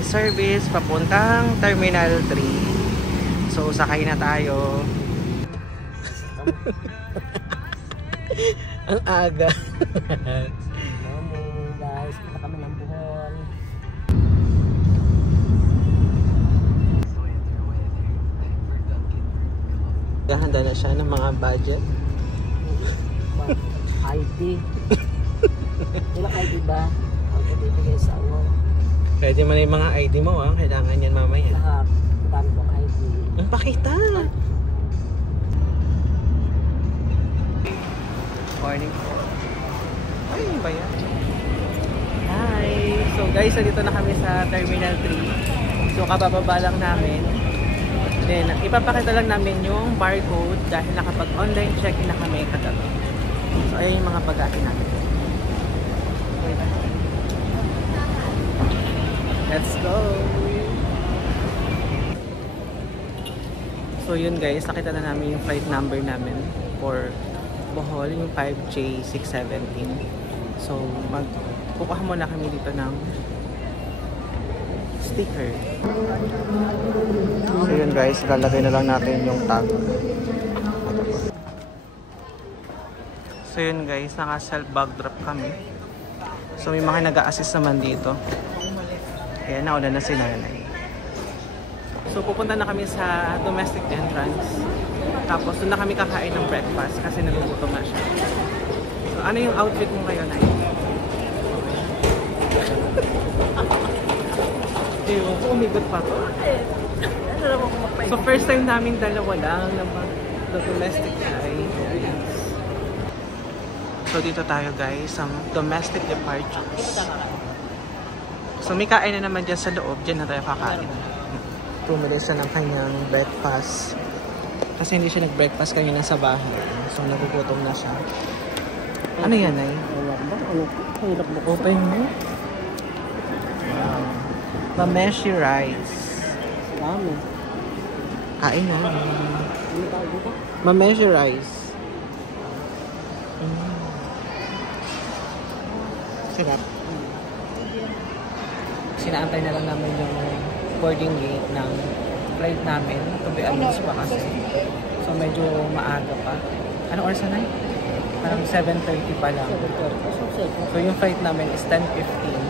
aming service papuntang Terminal 3. So sakay na tayo. Ang aga. Guys, kita kami ng Bohol. Handa na siya ng mga budget. ID. Ilang ID ba? Ang ibibigay sa ano? Pwede mo na yung mga ID mo, ha? Kailangan yan mamaya. Lahat. Dami kong ID. Ang pakita! Morning po. Ay, yun ba yan? Hi! So guys, dito na kami sa Terminal 3. So kabababa lang namin. Then, ipapakita lang namin yung barcode dahil nakapag-online check-in na kami kagabi. So, ayun yung mga pagkain natin. Let's go! So, yun guys, nakita na namin yung flight number namin for Bohol, yung 5J617. So, magkukuha muna kami dito ng sticker. So yun guys, lalagay na lang natin yung tag. So yun guys, naka self bag drop kami. So may mga nag-a-assist naman dito. Kaya nauna na si nanay. So pupunta na kami sa domestic entrance. Tapos doon na kami kakain ng breakfast kasi nagugutom na siya. So ano yung outfit mo ngayon, Nay? Umigot pa to. So first time namin dalawa lang na mag-domestic flight. So dito tayo guys sa domestic departures. So may kain na naman dyan sa loob. Dyan na tayo kakain. Pumili siya ng kanyang breakfast. Kasi hindi siya nag-breakfast kanina sa bahay. So nagugutom na siya. Ano yan, Nay? Open mo? Wow. Mameshi rice. Dami. Kain na. Mameshi rice. Sarap. Sinaantay na lang namin yung boarding gate ng flight namin. To be honest pa kasi. So medyo maaga pa. Anong oras na? Parang 7:30 pa lang. So yung flight namin is 10:15.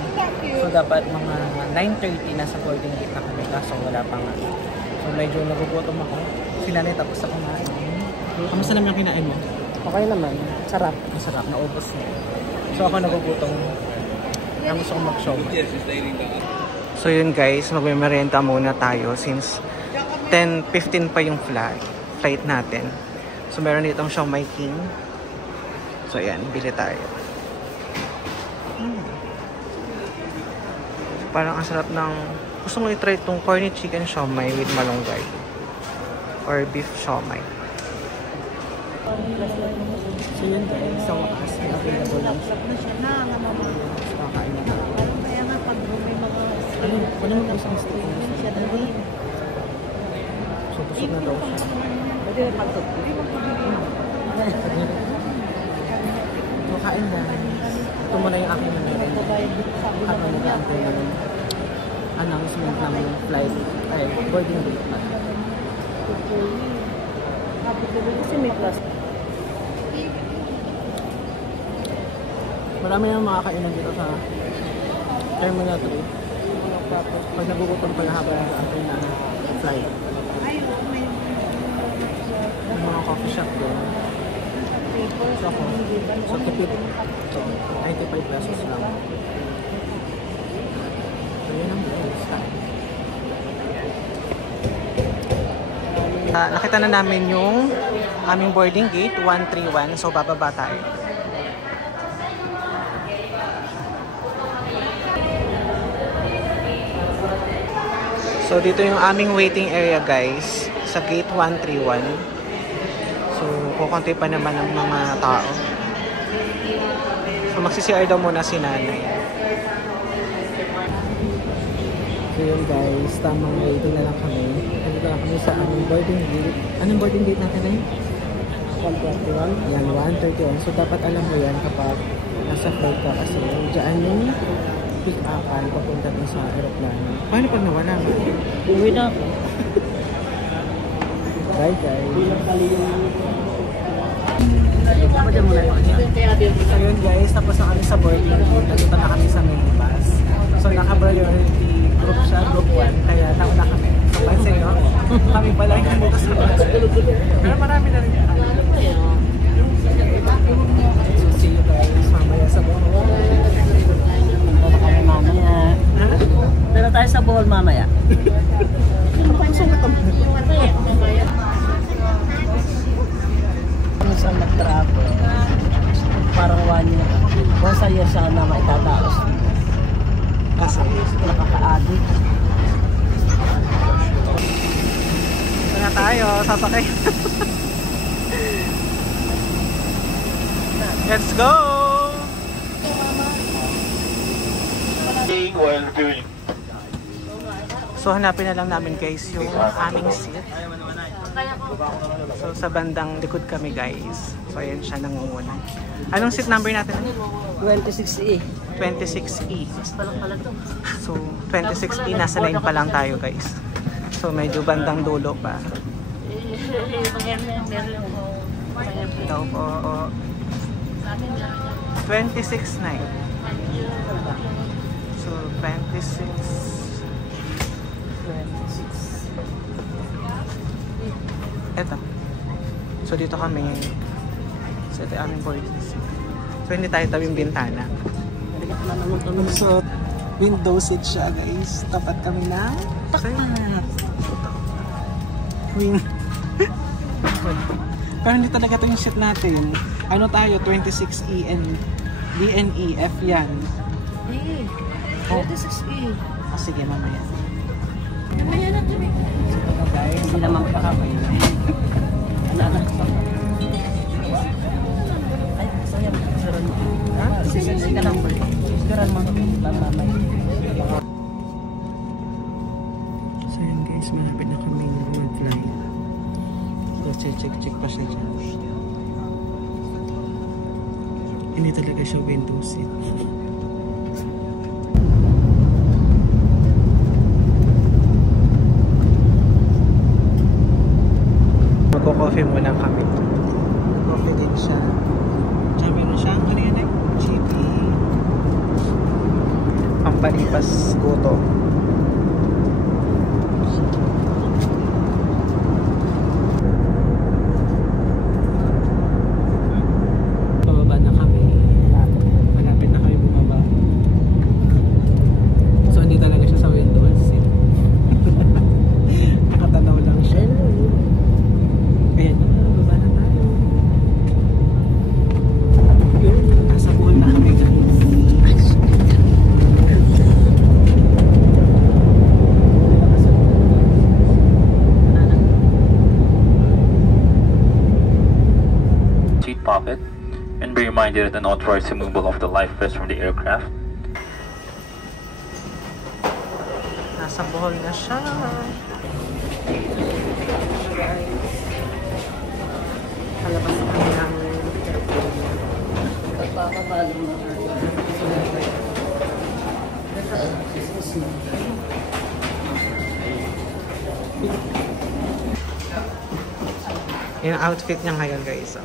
So dapat mga 9:30 nasa boarding gate na kami kaso wala pa nga. So medyo nagugutom ako. Sinanay tapos na kumain. Kamusta naman yung kinain mo? Okay naman. Sarap. Masarap. Naubos na. So ako nagugutom. Kaya gusto kong mag-show. So yun guys, magme-merienda muna tayo since 10:15 pa yung flight natin. So meron ditong Siomai King. So ayan, bili tayo. Parang ang sarap ng... Gusto mo i-try itong corny chicken siomai with malunggay. Or beef siomai. So yun guys, sa wakas ay available lang siya. So kakain na tayo. Kaya nga pag may mga... Ano mo isang steak? So busog na daw siya. Pwede na pagtot. So kain na. Ito muna yung aking merienda. Habang nag-aantay ng announcement ng flight ay boarding gate na. Kasi may class. Marami nang makakainan dito sa Terminal 3. Pag nagugutom pala habang nag-aantay ng flight. Yung mga coffee shop doon. So ako, so tipid. So, 95 pesos lang. So yun ang price. Nakita na namin yung aming boarding gate, 131. So bababa tayo. So dito yung aming waiting area guys, sa gate 131. So kukunti pa naman ng mga tao. So magsi-CR daw muna si nanay. So yun guys, tamang waiting na lang kami. Nandito na kami sa aming boarding gate. Anong boarding gate natin na yun? 131? Yan, 131. So dapat alam mo yan kapag nasa flight ka kasi dyan yung pick-upan papunta dun sa aeroplano. Paano pag nawala mo? Uwi na ako. Bye guys. Bilang kali yung... Ako dyan muna yung So yun guys, tapos na kami sa boarding gate. Nandito na kami sa main bus. So naka-priority group siya, group 1. Kaya nauna kami. So pansin nyo, kami pala yung nandito sa bus. Pero marami na rin. So see you guys mamaya sa Bohol. Dala kami mamaya. Dala tayo sa Bohol mamaya. Kami sa mag-travel. Parang 1 year. Once a year sana maitataos. Kasi Nakaka-addict. ito na tayo, sasakay. Let's go! So hanapin na lang namin guys yung aming seat. So sa bandang likod kami guys. So ayan siya nangunguna. Anong seat number natin? 26E. 26E. Palang pala to. So 26E, nasa line pa lang tayo guys. So medyo bandang dulo pa. Ito po. 26 na yun. So 26. Eto. So dito kami. So ito yung aming boarding seat. So hindi tayo tabing bintana. So window seat siya guys. Tapat kami na. Pero hindi talaga ito yung seat natin. Ano tayo? 26E and DNE. F yan. 26E. Oh, sige mamaya. Mamaya na to eh. So ito guys. Hindi naman kakabay. Ano? Ay, sayang. Sigaran mo. Ha? Sigaran mo. Sigaran mo. Mamamay. So yun guys, malapit na kami mag-fly. So check pa siya dyan. Hindi talaga siya window seat. Magko-coffee muna kami. Coffee din siya. Tsaka meron siyang, ano yan eh? GP. Pampalipas guto. Bababa na kami. Malapit na kami bumaba. So hindi talaga siya sa window seat. Nakatanaw lang siya. Ayan na, baba na tayo. Nasa Bohol na kami guys. Seat pocket, and be reminded that an authorized removal of the life vest from the aircraft. Nasa Bohol na siya. Palabas na kami ng Pagpapabalo mo. yung outfit niya ngayon guys.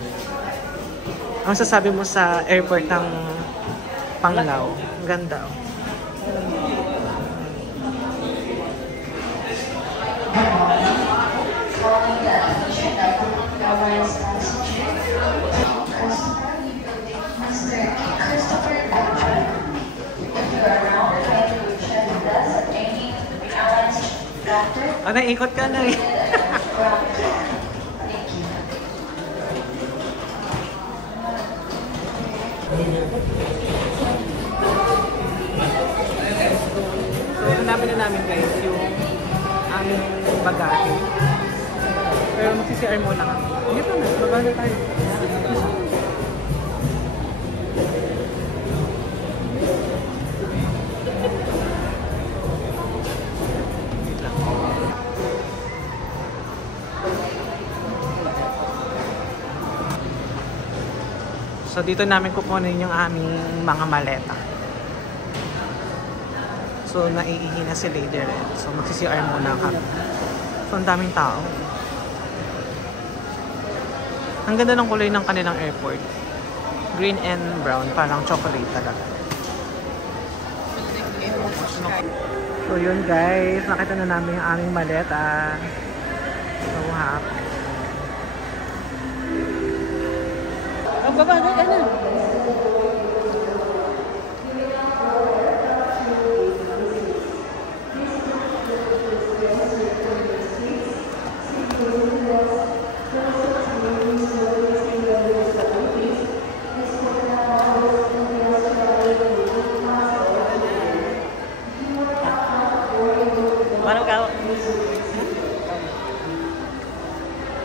Ang sasabi mo sa airport ng Panglao? Ang ganda oh. Naikot ka na eh. So, hanapin na namin guys yung aming bagahe. Pero magsi-CR muna kami. Hindi pa na, baba na tayo. So dito namin kukunin yung aming mga maleta. So, naiihi na si Lady Red. So, magsi-CR muna kami. So, ang daming tao. Ang ganda ng kulay ng kanilang airport. Green and brown. Parang chocolate talaga. So, yun guys. Nakita na namin yung aming maleta. So, happy. Ang baba, ano?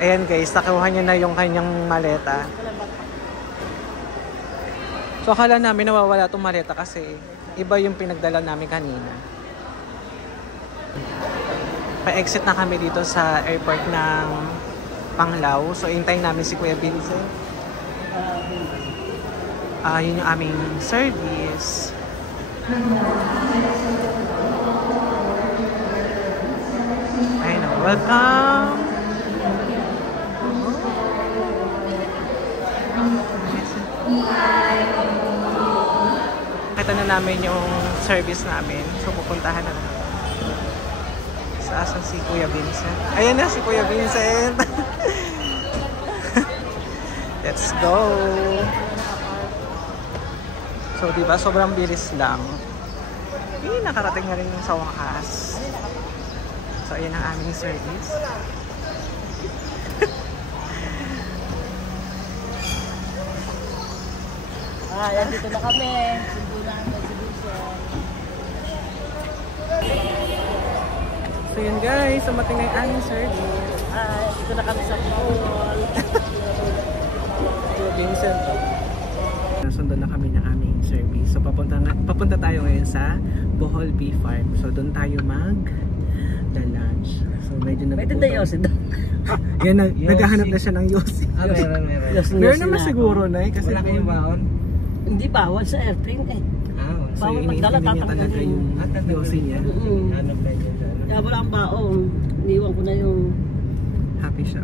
Ayan guys, nakuha niya na yung kanyang maleta. So akala namin nawawala itong maleta kasi iba yung pinagdala namin kanina. Pa-exit na kami dito sa airport ng Panglao. So hintayin namin si Kuya Vincent. Yun yung aming service. Ayun, welcome! Nakita na namin yung service namin. So pupuntahan na namin. Sa asan si Kuya Vincent? Ayan na si Kuya Vincent! Let's go! So diba sobrang bilis lang. Nakarating na rin yung sa wakas. So ayan ang aming service. Dito na kami. Sundo na ang exhibition. So yun guys, sumating na yung aming service. Dito na kami sa mall. So Vincent. Nasundan na kami ng aming service. So papunta tayo ngayon sa Bohol Bee Farm. So doon tayo lunch. So medyo Pwede na Yosin daw. Yan na, naghahanap na siya ng Yosi. Meron. Meron naman siguro na eh. Kasi wala kayong baon? Hindi bawal sa airplane eh. So Bawal iniintindi pagdala, niya talaga yung Yosi niya. Hanap na niya sa ano? Kaya wala ang baong. Iniwan ko na yung... Happy siya.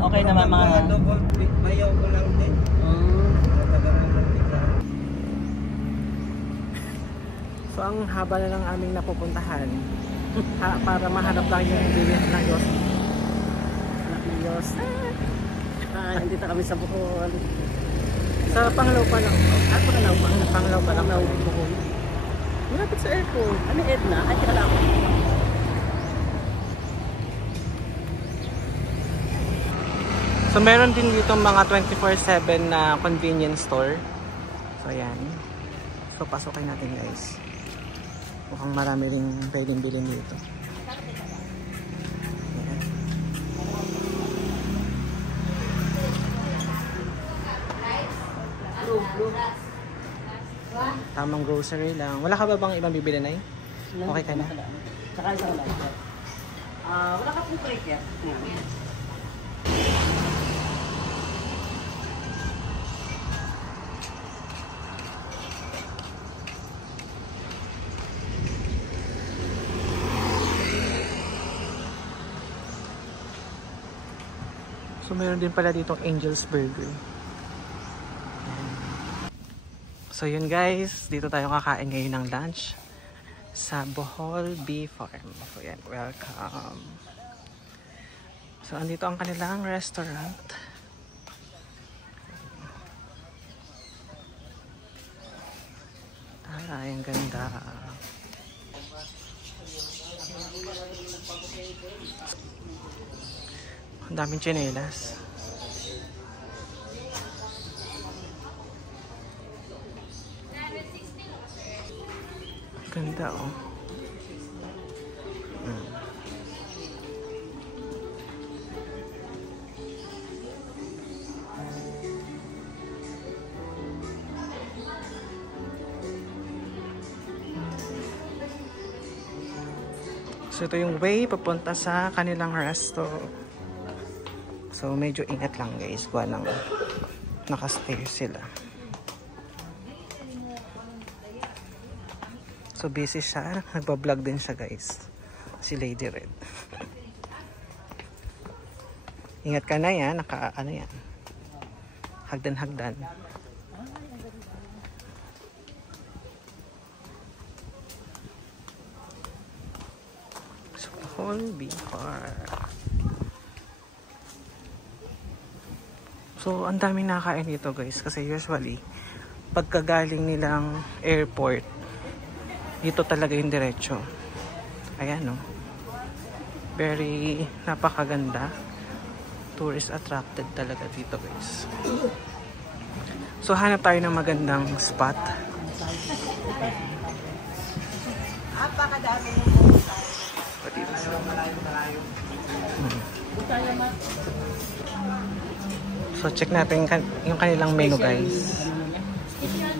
Okay naman mga... double bayaw ko lang din. So ang haba na ng aming napupuntahan para mahanap lang yung bilhin ng Yosi. Anak ng Diyos. Nandito kami sa Bohol. Sa Panglao pa lang. Panglao pa. Panglao pa lang. Bohol. Malapit sa airport. Ano Edna? Ay, kilala ko. So meron din dito mga 24/7 na convenience store. So ayan. So pasukin natin guys. Mukhang marami rin pwedeng bilhin dito. Tamang grocery lang. Wala ka ba bang ibang bibili na Okay ka na? Saka isang lang. Wala ka pong break yan. So meron din pala ditong Angel's Burger. So yun guys, dito tayo kakain ngayon ng lunch sa Bohol Bee Farm. So yan, welcome. So andito ang kanilang restaurant. Ay, ang ganda. Ang daming tsinelas. Ganda oh. So ito yung way papunta sa kanilang resto. So medyo ingat lang guys, kuha lang nakastairs sila. So busy siya. Nagpa-vlog din siya guys. Si Lady Red. Ingat ka na yan. Ano yan. Hagdan-hagdan. So, Bohol Bihar. So, ang daming nakain dito guys. Kasi usually, pagkagaling nilang airport, dito talaga yung diretso. Ayan no. Very napakaganda. Tourist attracted talaga dito guys. So, hanap tayo ng magandang spot. So check natin yung kanilang menu guys.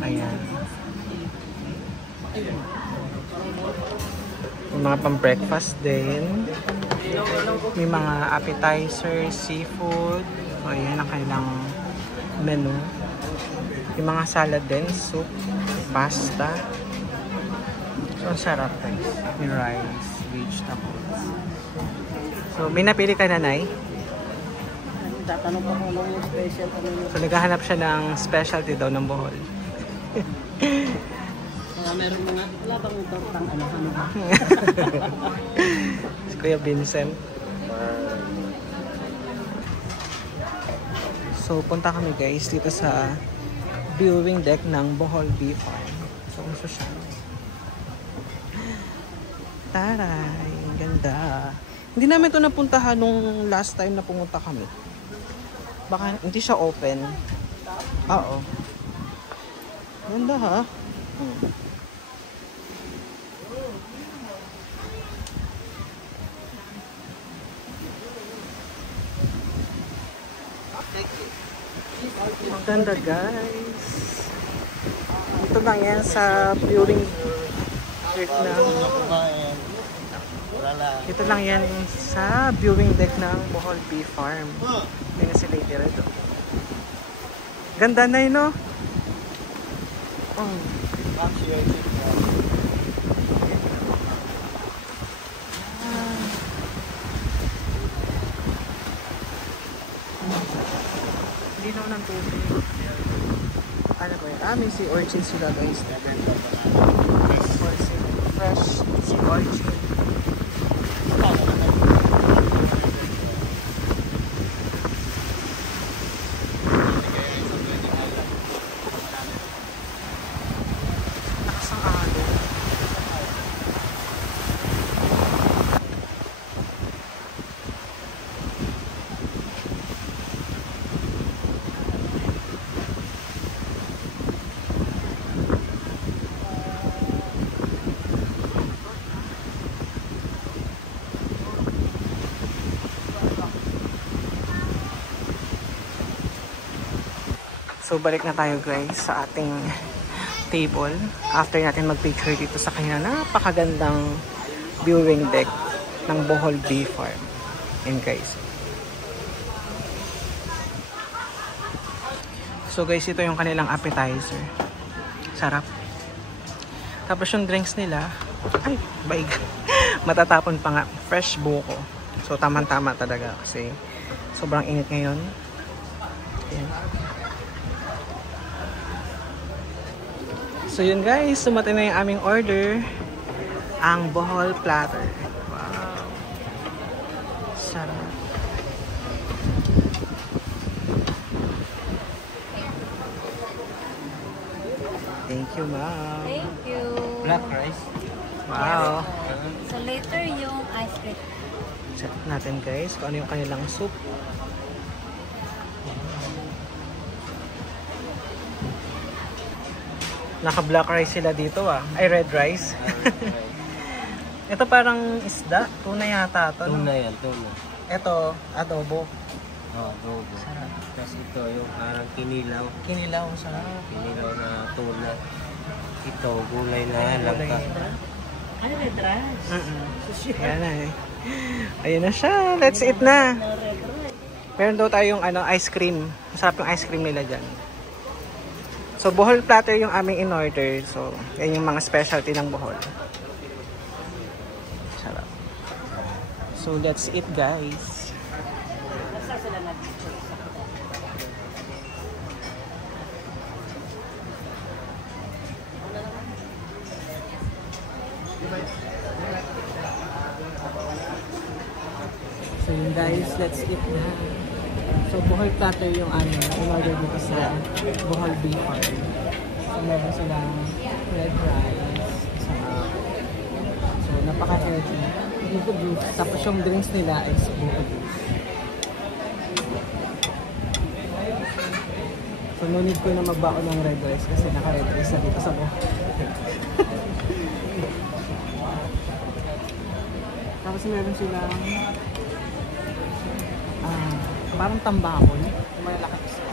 Ayan. May mga pang breakfast din. May mga appetizer, seafood. So ayan ang kanilang menu. Yung mga salad din, soup, pasta. So ang sarap guys. May rice, vegetables. So may napili ka na, Nay? Tatanong pa kung ano yung special. So naghahanap siya ng specialty daw ng Bohol. Meron mga, wala bang tortang ano ba? Si Kuya Vincent. So punta kami guys dito sa viewing deck ng Bohol Bihar. So kung siya. Taray, ganda. Hindi namin ito napuntahan nung last time na pumunta kami. Baka hindi siya open. Oo. Ganda ha. Ang ganda guys. Ito lang yan sa viewing deck ng ito lang yan sa viewing deck ng Bohol Bee Farm. May na si Lady Red. Ganda na yun, no? Oh. Hindi na ng tubig. Ano ba yun? May sea urchin sila guys. Fresh sea urchin. So balik na tayo guys sa ating table after natin mag-picture dito sa kanya napakagandang viewing deck ng Bohol Bee Farm. And guys. So guys, ito yung kanilang appetizer. Sarap. Tapos yung drinks nila, ay, baig. Matatapon pa nga. Fresh buko. So tamang-tama talaga kasi sobrang init ngayon. Ayan. So yun guys, sumatin na yung aming order. Ang Bohol platter. Wow. Sarap. Thank you, ma'am. Thank you. Black rice. Wow. So later yung ice cream. Check natin guys kung ano yung kanilang soup. Naka-black rice sila dito ah. Ay, red rice. Ito parang isda. Tuna yata ito. Tuna yan, tuna. Ito, adobo. Oh, adobo. Sarap. Tapos ito, yung parang kinilaw. Kinilaw, sarap. Kinilaw na tuna. Ito, gulay na langka. Ano red rice? Ayan na eh. Ayun na siya. Let's eat na. Meron daw tayong ice cream. Masarap yung ice cream nila dyan. So, Bohol platter yung aming in-order. So, yan yung mga specialty ng Bohol. Sarap. So, let's eat, guys. So, yun guys, let's eat na. So, Bohol platter yung in-order dito sa Bohol Bihon. So, meron silang red rice. So, napaka-healthy. Buko juice. Tapos yung drinks nila is buko juice. So, no need ko na magbaon ng red rice kasi naka-red rice na dito sa Bohol. Tapos meron silang parang tambakol. Malaki isa.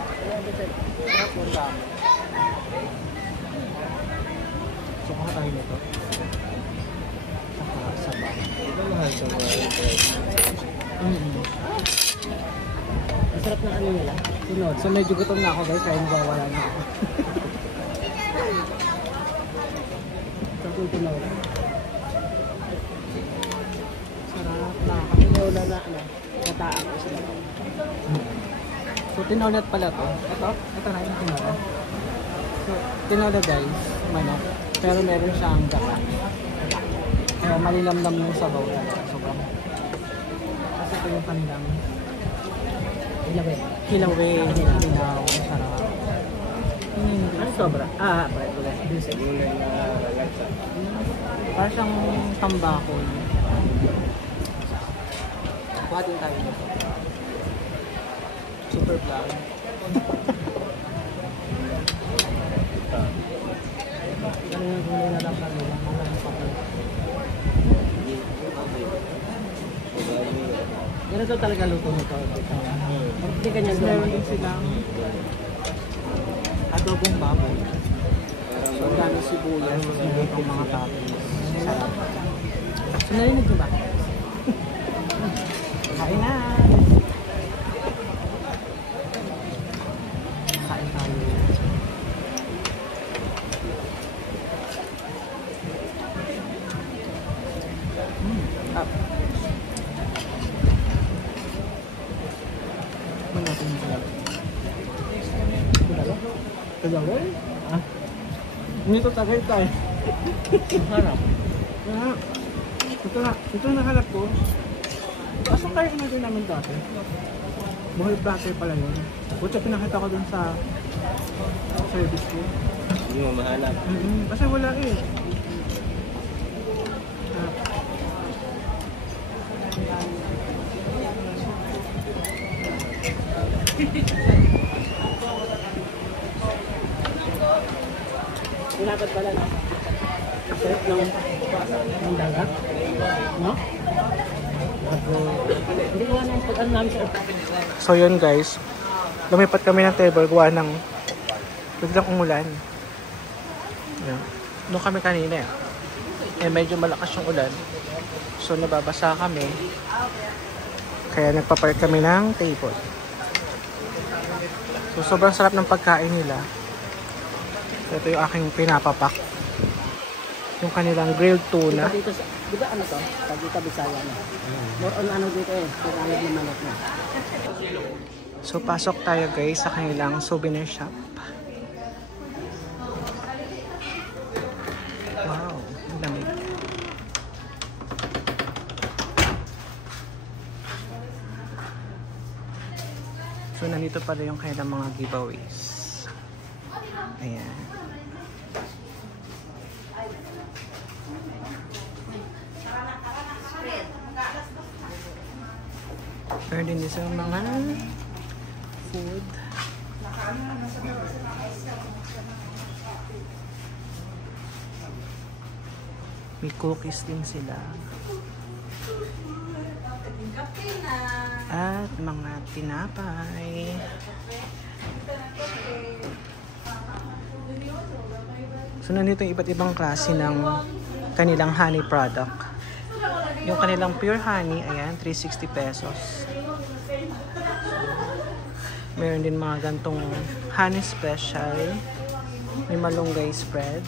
Sarap mo dami. So, kuha tayo nito. Saka sabang. Ito mahal sa mga Ang sarap ng ano nila. Sunod. So, medyo gutom na ako guys. Kaya nabawala na ako. Sa tutunaw lang. Sarap. Nakakatunaw na ano. Kataan ko sila. So, tinolat pala to. Ito na yung tinola. So, tinola guys, manok. Pero meron siyang gata. Kaya malilamdam yung sabaw talaga. Sobrang. Kasi ito yung kanilang hilawin. Hilaw. Sarap. Ano sobra? Preto lang. Doon sa gulay na lagsa. Parang siyang tambakol. Kuha din tayo dito. Super vlog. Ano yung gulay na lagsa nila? Ganito talaga luto nito. Hindi ganyan doon. Meron din silang adobong baboy. So, gano'ng sibuyas, sibuyas yung mga toppings. Sarap. So, narinig nyo ba? Kain na! Kain tayo. Up. Ano natin yung sarap? Tagawal? Hindi ito tagay tayo. Harap. Ito na hanap ko. Pasok kayo din namin dati. Bohol platter pala yun. Kutsa pinakita ko dun sa service ko. Hindi mo mahanap. Kasi wala eh. Dapat pala no? Sarap ng dagat. No? Hindi ko na yung pag-ano namin sa So yun guys, lumipat kami ng table gawa ng biglang umulan. Yan. Doon kami kanina eh. Medyo malakas yung ulan. So nababasa kami. Kaya nagpapark kami ng table. So sobrang sarap ng pagkain nila. Ito yung aking pinapapak. Yung kanilang grilled tuna. dito sa, di ba ano to? Pag dito Bisaya na. More on ano dito eh, Tagalog na manok na. So pasok tayo guys sa kanilang souvenir shop. Wow, ang lamig. So nandito pala yung kanilang mga giveaways. Ayan. Meron din dito mga food. May cookies din sila. At mga tinapay. So nandito yung iba't ibang klase ng kanilang honey product. Yung kanilang pure honey, ayan, 360 pesos. Meron din mga gantong honey special. May malunggay spread.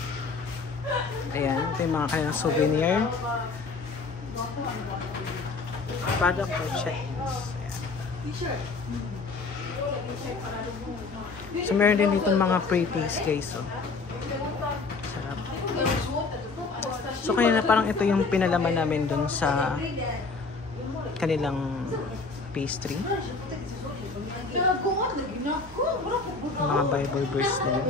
Ayan, ito yung mga kanilang souvenir. Product purchase. So, meron din dito mga pre-taste guys. Oh. Sarap. So, kaya na parang ito yung pinalaman namin dun sa kanilang pastry. Mga Bible verse din.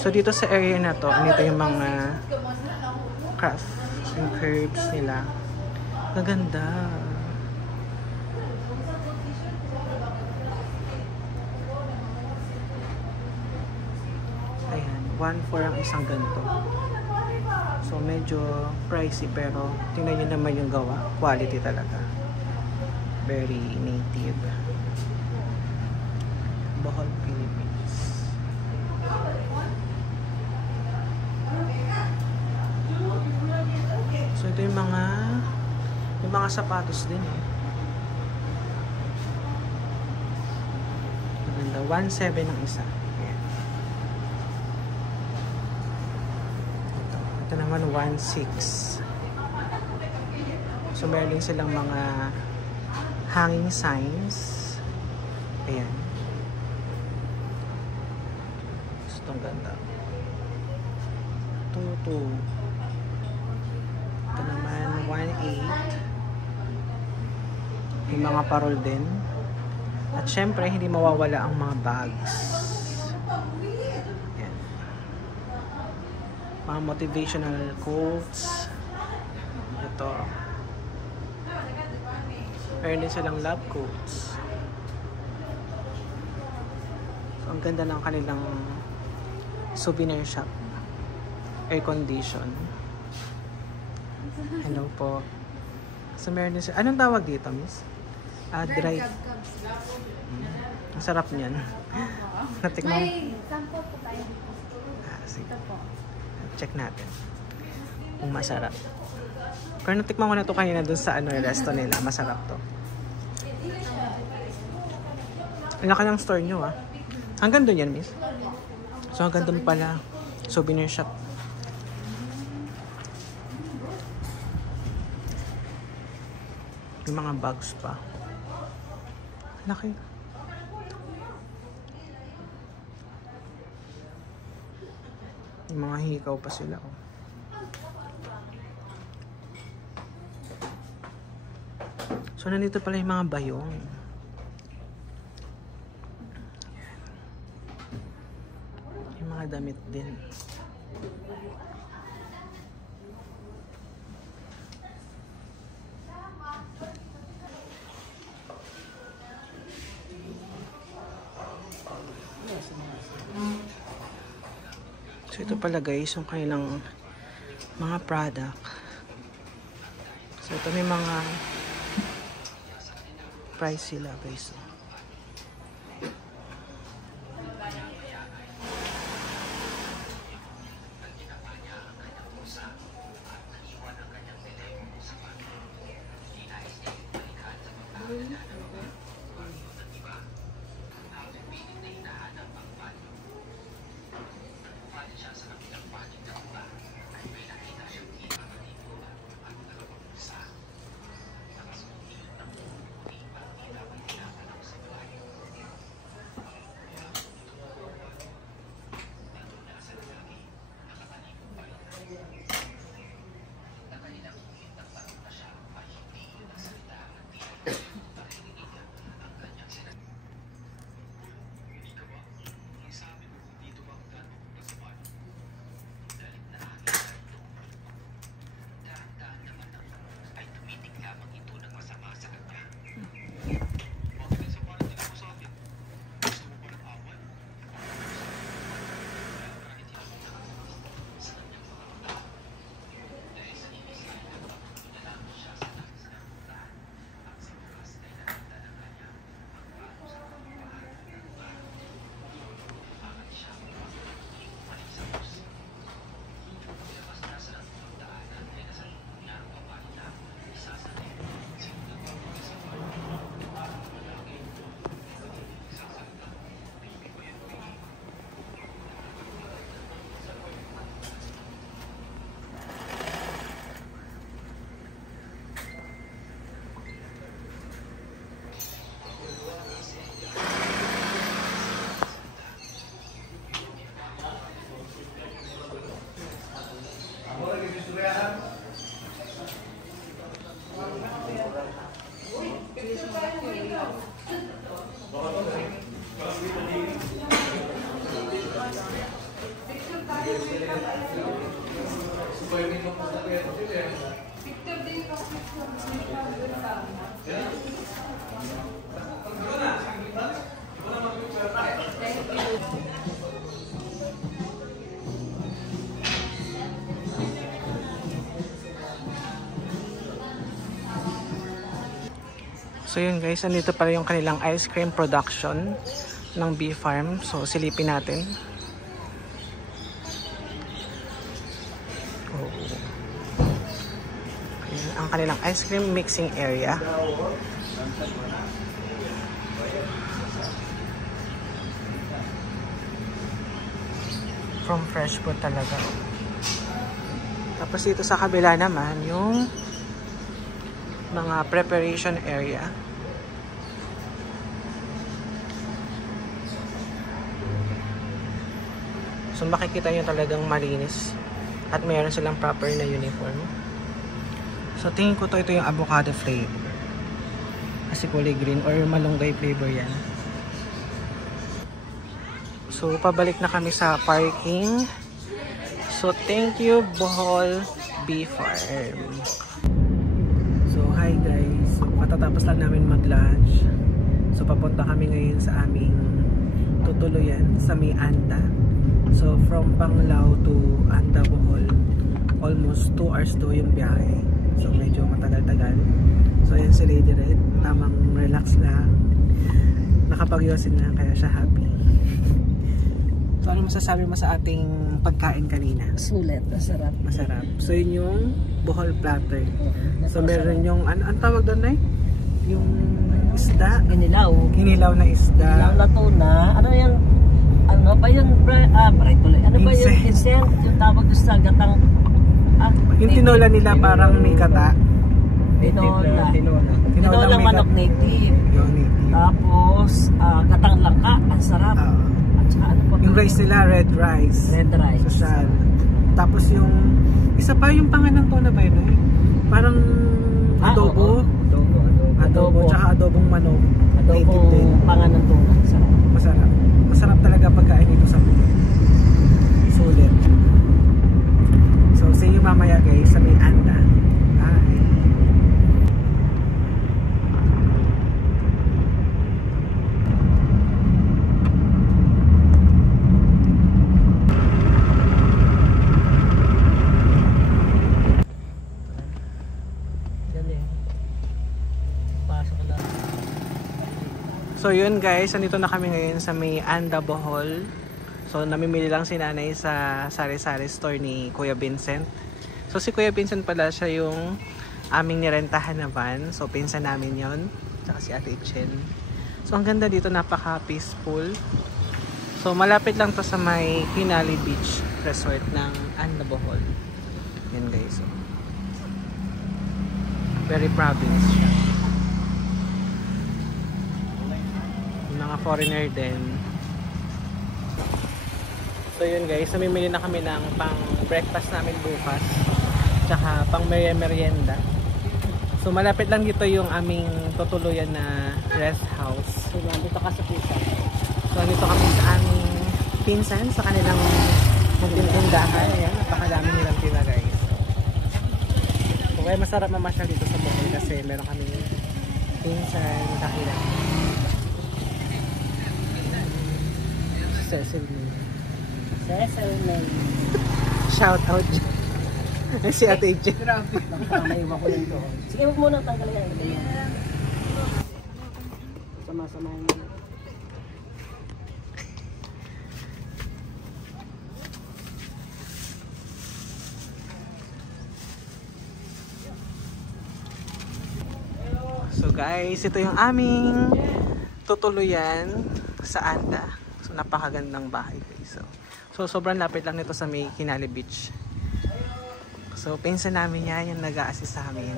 So, dito sa area na to, ito yung mga craft and curbs nila. Maganda. Ayan, 1.4 ang isang ganito. So, medyo pricey pero tingnan nyo naman yung gawa. Quality talaga. Very native. Bohol, Philippines. So, ito yung mga sapatos din eh. Maganda. 1.7 ang isa. Ayan. Ito naman 1.6. So, meron din silang mga hanging signs. Ayan. So, itong ganda. 2.2. Ito naman 1.8. May mga parol din. At syempre, hindi mawawala ang mga bags. Ayan. Mga motivational quotes. Ito. Meron din silang love quotes. So, ang ganda ng kanilang souvenir shop. Air condition. Hello po. So, meron din siya. Anong tawag dito, miss? Dry. Ang sarap niyan. Natikman. May sample po tayo dito. Sige. Ito po. Check natin. Kung masarap. Pero natikman ko na ito kanina dun sa resto nila. Masarap to. Ang laki ng store nyo, ah. Hanggang dun yan, miss? So, hanggang dun pala. Souvenir shop. May mga bags pa. Laki. May mga hikaw pa sila, oh. So, nandito pala yung mga bayong. Yung mga damit din. So, ito pala guys, yung kanilang mga product. So, ito may mga price sila guys. So yun guys, nandito pala yung kanilang ice cream production ng Bee Farm. So silipin natin. Oh. Ayan, ang kanilang ice cream mixing area. From fresh po talaga. Tapos dito sa kabila naman yung mga preparation area. So makikita nyo talagang malinis at mayroon silang proper na uniform. So tingin ko ito yung avocado flavor. Kasi kulay green or malunggay flavor yan. So pabalik na kami sa parking. So thank you Bohol Bee Farm. So hi guys. So katatapos lang namin mag-lunch. So papunta kami ngayon sa aming tutuluyan sa may Anta. So from Panglao to Anta Bohol, almost 2 hours to yung biyahe. So medyo matagal-tagal. So yan si Lady Red, tamang relax lang. Nakapag-yosin na kaya siya happy. So ano masasabi mo sa ating pagkain kanina? Sulit, masarap. Masarap. So yun yung Bohol platter. So meron yung, ang tawag doon na yung isda. Ginilaw. Ginilaw na isda. Ginilaw na tuna. Ano yung ano ba yun? Bright tuloy. Ano ba yun? Insect. Yung tawag doon sa gatang. Yung tinola nila parang may kata. Tinola. Tinolang manok native. Yung native. Tapos gatang langka. Ang sarap. At saka ano pa? Yung rice nila, red rice. Red rice. Social. Tapos yung isa pa yung panganang tuna ba yun? Parang adobo. Adobo. Tsaka adobong manok. Native din. Panganang tuna. Sarap. Masarap. Masarap talaga pagkain dito sa Bohol. Sulit. So, see you mamaya guys sa may Anta. Bye! So yun guys, nandito na kami ngayon sa may Anta Bohol. So namimili lang si nanay sa sari-sari store ni Kuya Vincent. So si Kuya Vincent pala siya yung aming nirentahan na van. So pinsan namin yon. Tsaka si Ate Chen. So ang ganda dito, napaka peaceful. So malapit lang to sa may Quinali Beach Resort ng Anta Bohol. Yan guys. So, very province siya. Mga foreigner din. So yun guys, namimili na kami ng pang breakfast namin bukas, tsaka pang merienda. So malapit lang dito yung aming tutuluyan na rest house. So nandito ka sa pinsan. So nandito kami sa aming pinsan, sa kanilang tindahan. Ayan, napakadami nilang tira guys. So kaya masarap mamasyal dito sa Bohol kasi meron kami pinsan, kakilala. Cecil May. Shout out dyan. Si Ate Jen. Nakakaiwa ko lang doon. Sige, huwag muna tanggalin yan. Sama-samahin mo. So guys, ito yung aming tutuluyan sa Anta. So napakagandang bahay guys. So sobrang lapit lang nito sa may Quinali Beach. So pinsan namin yan yung nag-a-assist sa amin.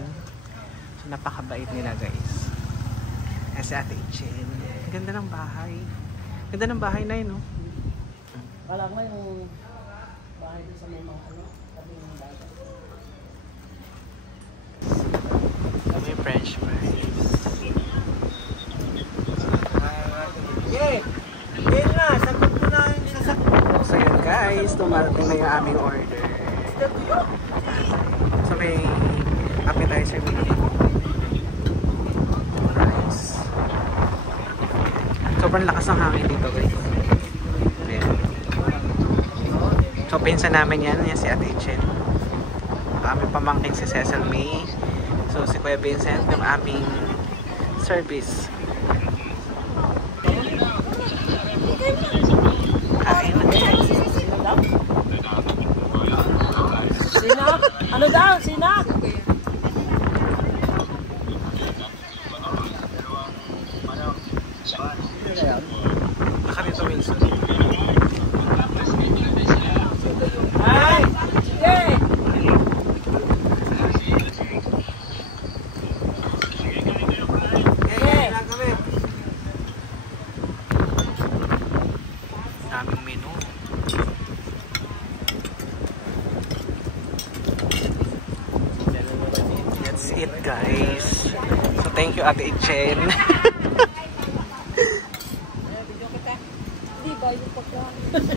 So napakabait nila guys. Ayan si Ate Chen. Ang ganda ng bahay. Ganda ng bahay na yun, no? Wala ko yung bahay doon sa may mga ano, sabi ng dagat. dumarating na yung aming order. So may appetizer binigay. Rice. Sobrang lakas ng hangin dito guys. Ayan. So pinsan namin yan si Ate Chen. Aming pamangkin si Cecil May. So si Kuya Vincent yung aming service. Kain na. Sinak? Ano daw? Sinak? Baka dito Wilson. Ay! Yay! Daming menu. That's it guys. So thank you Ate Chen. Di ba yung pagkain?